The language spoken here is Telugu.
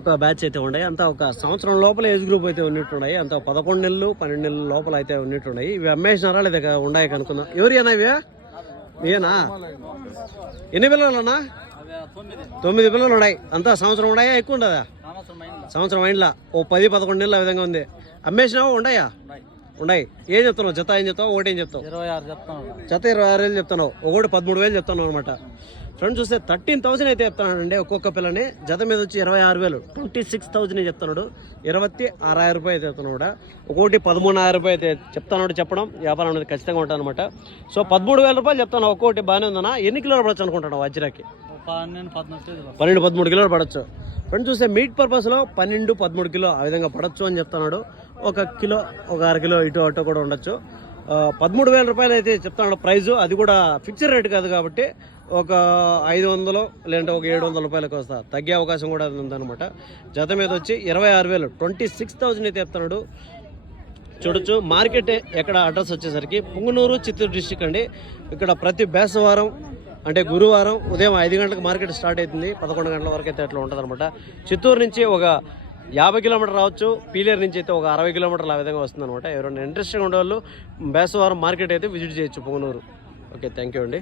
ఒక బ్యాచ్ అయితే ఉన్నాయి, అంతా ఒక సంవత్సరం లోపల ఏజ్ గ్రూప్ అయితే ఉన్నట్టున్నాయి, అంత 11 నెలలు 12 నెలల లోపల అయితే ఉన్నట్టున్నాయి. ఇవి అమ్మేసినారా లేదా ఉన్నాయి కనుక్కుందాం. ఎవరినా ఇవి? ఇవేనా? ఎన్ని పిల్లలన్నా? 9 పిల్లలు ఉన్నాయి. అంతా సంవత్సరం ఉన్నాయా? ఎక్కువ ఉండదా? సంవత్సరం అయినలా ఓ 10-11 నెలలు ఆ విధంగా ఉంది. అమ్మేసినావా? ఉన్నాయా? ఉన్నాయి. ఏం చెప్తున్నావు? జత ఏం చెప్తావు? ఒకటి ఏం చెప్తావు? జత 26,000 చెప్తున్నావు, ఒకటి 13,000 చెప్తున్నావు అనమాట. ఫ్రెండ్స్ చూస్తే 13,000 అయితే చెప్తున్నాడు ఒక్కొక్క పిల్లని. జత మీద వచ్చి 26,000, 26,000 చెప్తున్నాడు. 26,000 రూపాయలు అయితే చెప్తున్నాడు. ఒకటి 13,000 రూపాయలు అయితే చెప్తున్నాడు. చెప్పడం వ్యాపారం అనేది ఖచ్చితంగా ఉంటుంది అనమాట. సో 13,000 రూపాయలు చెప్తాను. ఒక్కొక్కటి బాగానే ఉందన్నా. ఎన్ని కిలోలు పడచ్చు అనుకుంటున్నావు వజ్రాకి? 12-13 కిలోలు పడచ్చు. ఫ్రెండ్స్ చూస్తే మీట్ పర్పస్లో 12-13 కిలో ఆ విధంగా పడచ్చు అని చెప్తున్నాడు. 1 కిలో, 1 అర కిలో ఇటు అటు కూడా ఉండొచ్చు. 13,000 రూపాయలు అయితే చెప్తున్నాడు ప్రైజు. అది కూడా ఫిక్స్డ్ రేట్ కాదు కాబట్టి ఒక 500 లేదంటే ఒక 700 రూపాయలకు వస్తా, తగ్గే అవకాశం కూడా ఉందన్నమాట. జత మీద వచ్చి 26,000, 26,000 అయితే చెప్తున్నాడు. చూడొచ్చు. మార్కెట్ ఎక్కడ అడ్రస్ వచ్చేసరికి పుంగనూరు, చిత్తూరు డిస్టిక్ అండి. ఇక్కడ ప్రతి బేస్తవారం అంటే గురువారం ఉదయం 5 గంటలకు మార్కెట్ స్టార్ట్ అవుతుంది. 11 గంటల వరకు అయితే అట్లా ఉంటుంది అనమాట. చిత్తూరు నుంచి ఒక 50 కిలోమీటర్ రావచ్చు, పీలేరు నుంచి అయితే ఒక 60 కిలోమీటర్లు ఆ విధంగా వస్తుంది అనమాట. ఎవరైనా ఇంట్రెస్ట్గా ఉండేవాళ్ళు బేస్తవారం మార్కెట్ అయితే విజిట్ చేయొచ్చు పుంగనూరు. ఓకే, థ్యాంక్ యూ అండి.